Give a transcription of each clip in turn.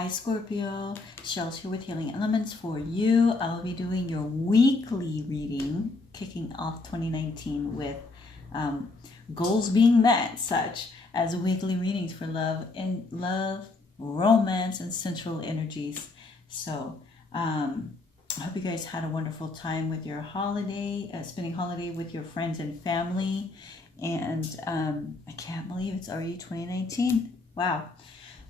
Hi Scorpio, Shell's here with Healing Elements for you. I'll be doing your weekly reading, kicking off 2019 with goals being met, such as weekly readings for love, romance, and sensual energies. So I hope you guys had a wonderful time with your holiday, spending holiday with your friends and family. And I can't believe it's already 2019. Wow.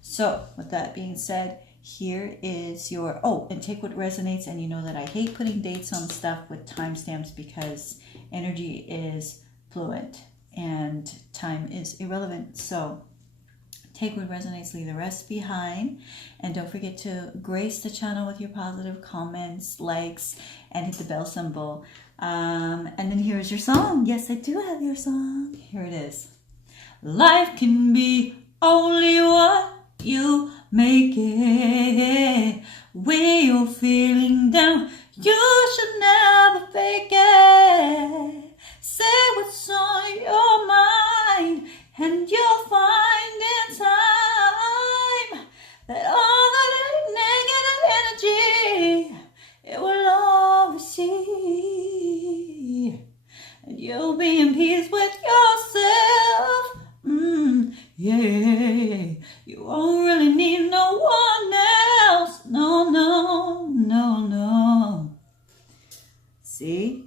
So with that being said, here is your, and take what resonates. And you know that I hate putting dates on stuff with timestamps because energy is fluid and time is irrelevant. So take what resonates, leave the rest behind. And don't forget to grace the channel with your positive comments, likes, and hit the bell symbol. And then here's your song. Yes, I do have your song. Here it is. Life can be only what you make it. When you're feeling down, you should never fake it. Say what's on your mind, and you'll find in time that all that negative energy, it will all recede, and you'll be in peace with yourself. Yeah, you won't really need no one else. No, no, no, no. See?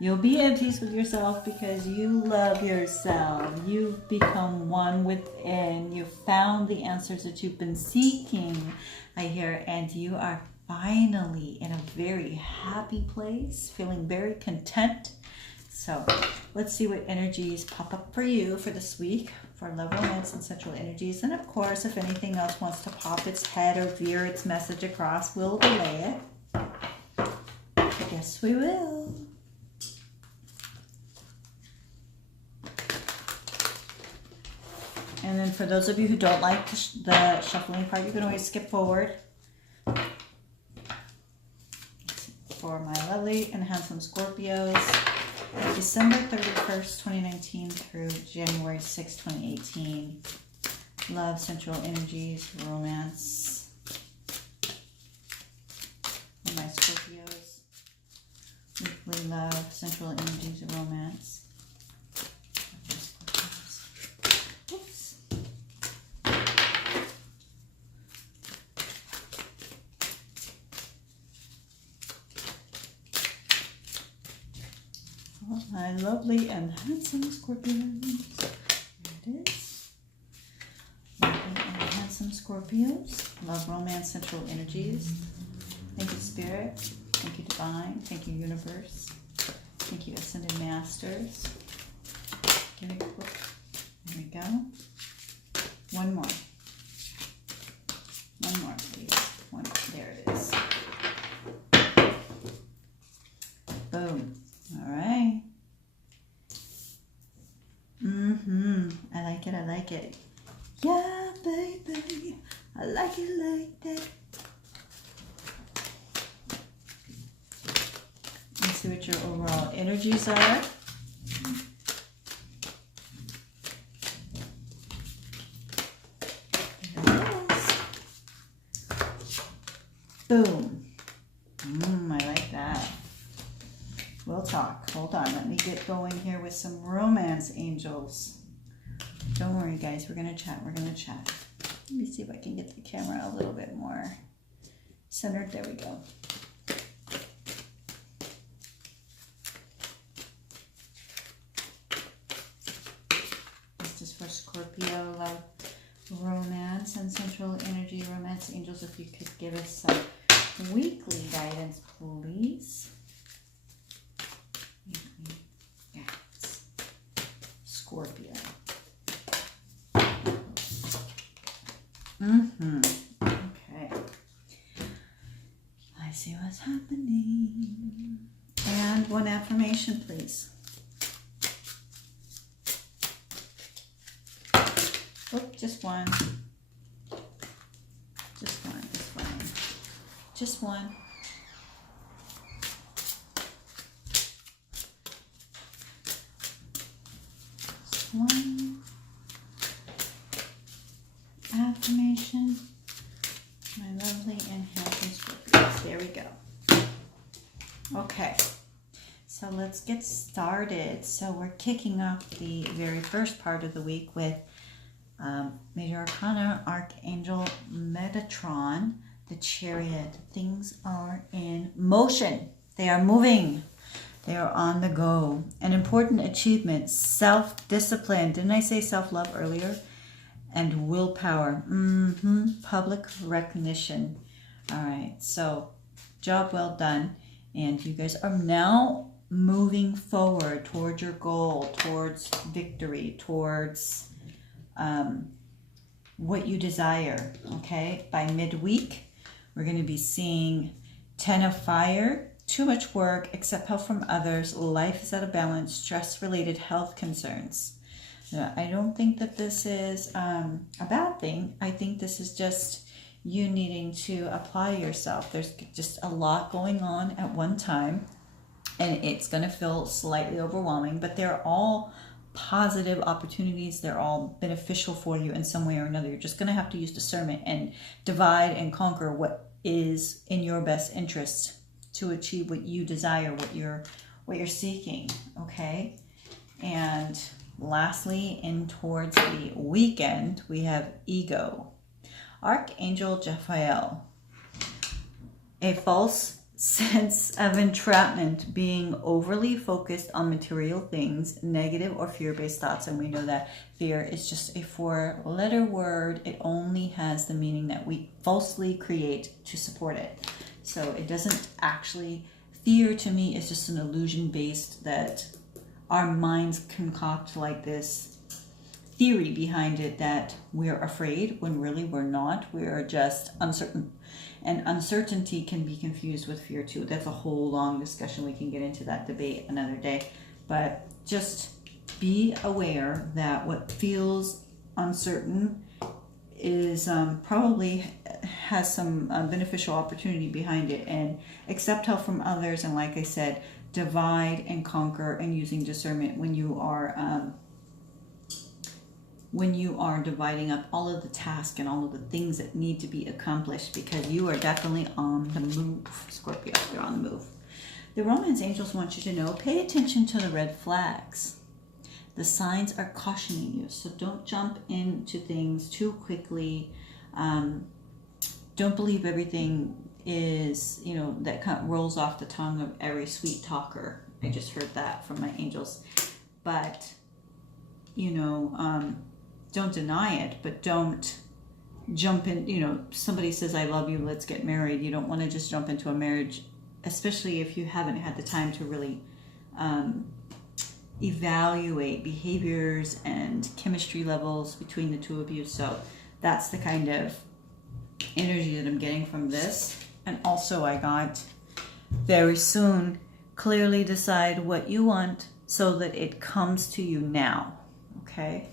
You'll be at peace with yourself because you love yourself. You've become one within. You found the answers that you've been seeking, I hear, and you are finally in a very happy place, feeling very content. So let's see what energies pop up for you for this week for love, romance, and sensual energies. And of course, if anything else wants to pop its head or veer its message across, we'll delay it. Yes, we will. And then for those of you who don't like the shuffling part, you can always skip forward. For my lovely and handsome Scorpios, December 31st, 2019 through January 6th, 2018. Love, sensual energies, romance. For my Scorpios, weekly love, sensual energies, romance. Oops. Oh, my lovely and handsome Scorpios. Here it is. Lovely and handsome Scorpios. Love, romance, sensual energies. Thank you, Spirit. Thank you, Divine. Thank you, Universe. Thank you, Ascended Masters. There we go. One more. One more, please. One. There it is. Boom. All right. I like it. I like it. Yeah, baby. I like it like that. Let's see what your overall energies are. Boom. I like that. We'll talk. Hold on. Let me get going here with some romance angels. Don't worry, guys. We're going to chat. We're going to chat. Let me see if I can get the camera a little bit more centered. There we go. This is for Scorpio, love, romance, and sensual energy. Romance angels, if you could give us some weekly guidance, please. Weekly guidance. Scorpio. Okay. I see what's happening. And one affirmation, please. Oh, just one. Just one is fine. Just one. Just one affirmation. let's get started. So we're kicking off the very first part of the week with Major Arcana, Archangel Metatron, the Chariot. Things are in motion. They are moving. They are on the go. An important achievement, self-discipline. Didn't I say self-love earlier? And willpower. Public recognition. All right, so job well done. And you guys are now moving forward towards your goal, towards victory, towards what you desire, okay? By midweek, we're going to be seeing 10 of Fire, too much work, accept help from others, life is out of balance, stress-related health concerns. Now, I don't think that this is a bad thing. I think this is just you needing to apply yourself. There's just a lot going on at one time, and it's going to feel slightly overwhelming, but they're all positive opportunities. They're all beneficial for you in some way or another. You're just going to have to use discernment and divide and conquer what is in your best interest to achieve what you desire, what you're seeking, okay? And lastly, in towards the weekend, we have ego. Archangel Raphael, a false sense of entrapment, being overly focused on material things, negative or fear-based thoughts. And we know that fear is just a 4-letter word. It only has the meaning that we falsely create to support it. So it doesn't actually, fear to me is just an illusion based that our minds concoct like this theory behind it that we're afraid when really we're not. We are just uncertain. And uncertainty can be confused with fear too. That's a whole long discussion. We can get into that debate another day. But just be aware that what feels uncertain is probably has some beneficial opportunity behind it. And accept help from others. And like I said, divide and conquer, and using discernment when you are dividing up all of the tasks and all of the things that need to be accomplished, because you are definitely on the move, Scorpio. You're on the move. The romance angels want you to know, pay attention to the red flags. The signs are cautioning you, so don't jump into things too quickly. Don't believe everything is, that rolls off the tongue of every sweet talker. I just heard that from my angels. But, don't deny it, but don't jump in. Somebody says, I love you, let's get married. You don't want to just jump into a marriage, especially if you haven't had the time to really evaluate behaviors and chemistry levels between the two of you. So that's the kind of energy that I'm getting from this. And also I got very soon, clearly decide what you want so that it comes to you now, okay?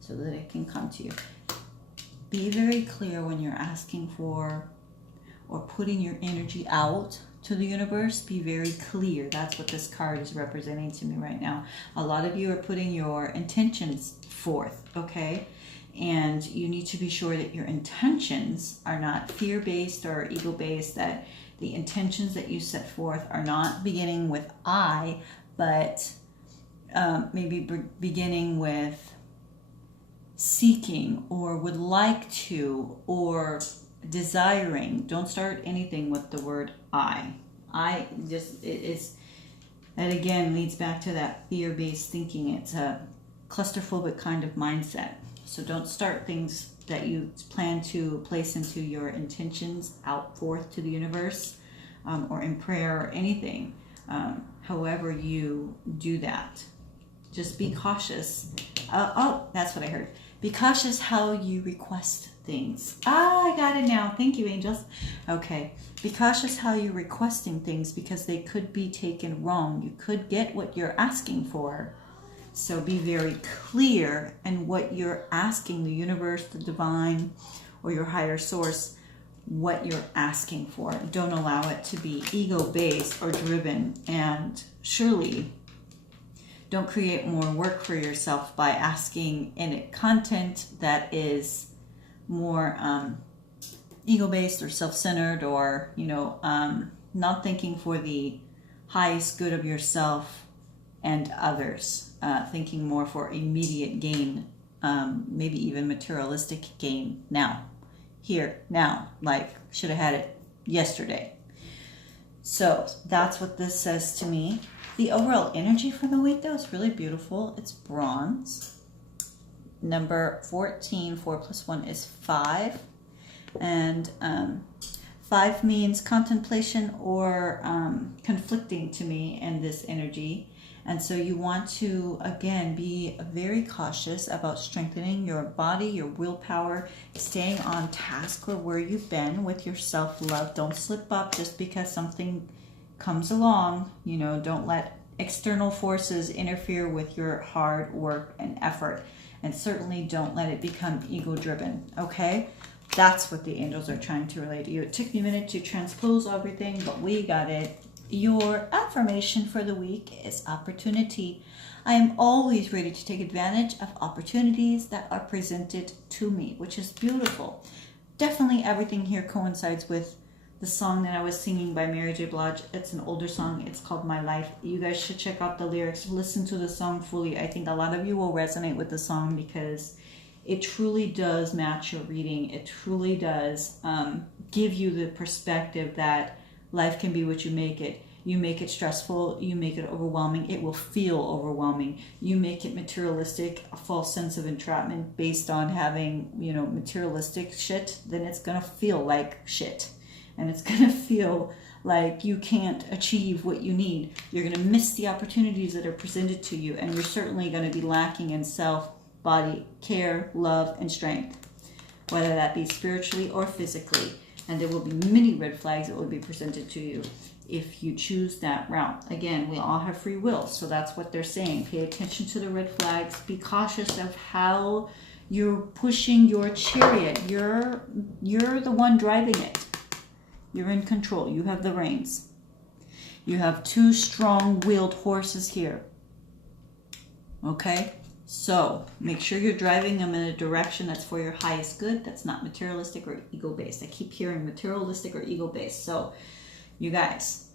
So that it can come to you. Be very clear when you're asking for or putting your energy out to the universe. Be very clear. That's what this card is representing to me right now. A lot of you are putting your intentions forth, okay? And you need to be sure that your intentions are not fear-based or ego-based, that the intentions that you set forth are not beginning with I, but maybe beginning with seeking or would like to or desiring. Don't start anything with the word I. That again leads back to that fear-based thinking. It's a clusterphobic kind of mindset. So don't start things that you plan to place into your intentions out forth to the universe, or in prayer or anything. However you do that, just be cautious. That's what I heard. Be cautious how you request things. I got it now. Thank you, angels. Okay. Be cautious how you're requesting things, because they could be taken wrong. You could get what you're asking for. So be very clear in what you're asking the universe, the divine, or your higher source, what you're asking for. Don't allow it to be ego-based or driven. And surely don't create more work for yourself by asking in content that is more ego-based or self-centered, or not thinking for the highest good of yourself and others, thinking more for immediate gain, maybe even materialistic gain now, here, now, like should have had it yesterday. So that's what this says to me. The overall energy for the week, though, is really beautiful. It's bronze. Number 14, 4 plus 1 is 5. And 5 means contemplation or conflicting to me in this energy. And so you want to, again, be very cautious about strengthening your body, your willpower, staying on task or where you've been with your self-love. Don't slip up just because something comes along. You know, don't let external forces interfere with your hard work and effort. And certainly don't let it become ego-driven, okay? That's what the angels are trying to relay to you. It took me a minute to transpose everything, but we got it. Your affirmation for the week is opportunity. I am always ready to take advantage of opportunities that are presented to me, which is beautiful. Definitely everything here coincides with the song that I was singing by Mary J. Blige. It's an older song. It's called My Life. You guys should check out the lyrics. Listen to the song fully. I think a lot of you will resonate with the song because it truly does match your reading. It truly does give you the perspective that life can be what you make it. You make it stressful, you make it overwhelming, it will feel overwhelming. You make it materialistic, a false sense of entrapment based on having, you know, materialistic shit, then it's gonna feel like shit. And it's gonna feel like you can't achieve what you need. You're gonna miss the opportunities that are presented to you, and you're certainly gonna be lacking in self, body, care, love, and strength, whether that be spiritually or physically. And there will be many red flags that will be presented to you if you choose that route. Again, we all have free will, so that's what they're saying. Pay attention to the red flags. Be cautious of how you're pushing your chariot. You're the one driving it. You're in control. You have the reins. You have 2 strong-willed horses here. Okay? So make sure you're driving them in a direction that's for your highest good, that's not materialistic or ego-based. I keep hearing materialistic or ego-based. So you guys,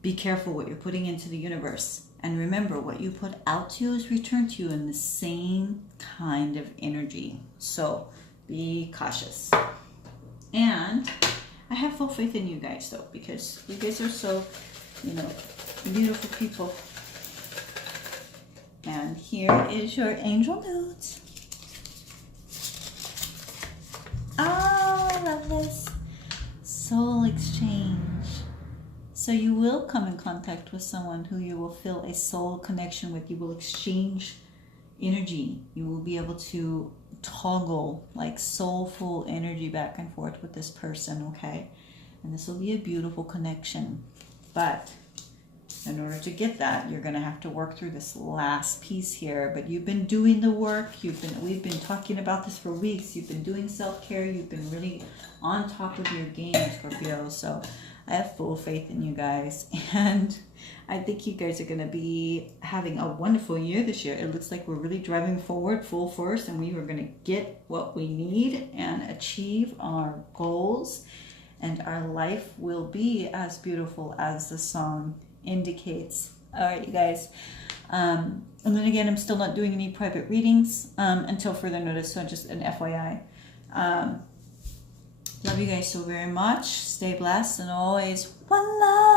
be careful what you're putting into the universe. And remember, what you put out to you is returned to you in the same kind of energy. So be cautious. And I have full faith in you guys, though, because you guys are so, you know, beautiful people. And here is your angel notes. Oh, I love this. Soul exchange. So you will come in contact with someone who you will feel a soul connection with. You will exchange energy. You will be able to toggle like soulful energy back and forth with this person, okay? And this will be a beautiful connection. But in order to get that, you're going to have to work through this last piece here. But you've been doing the work. We've been talking about this for weeks. You've been doing self-care. You've been really on top of your game, Scorpio. So I have full faith in you guys. And I think you guys are going to be having a wonderful year this year. It looks like we're really driving forward full force, and we are going to get what we need and achieve our goals. And our life will be as beautiful as the song indicates. All right, you guys. And then again, I'm still not doing any private readings until further notice, so just an FYI. Love you guys so very much. Stay blessed, and always one love.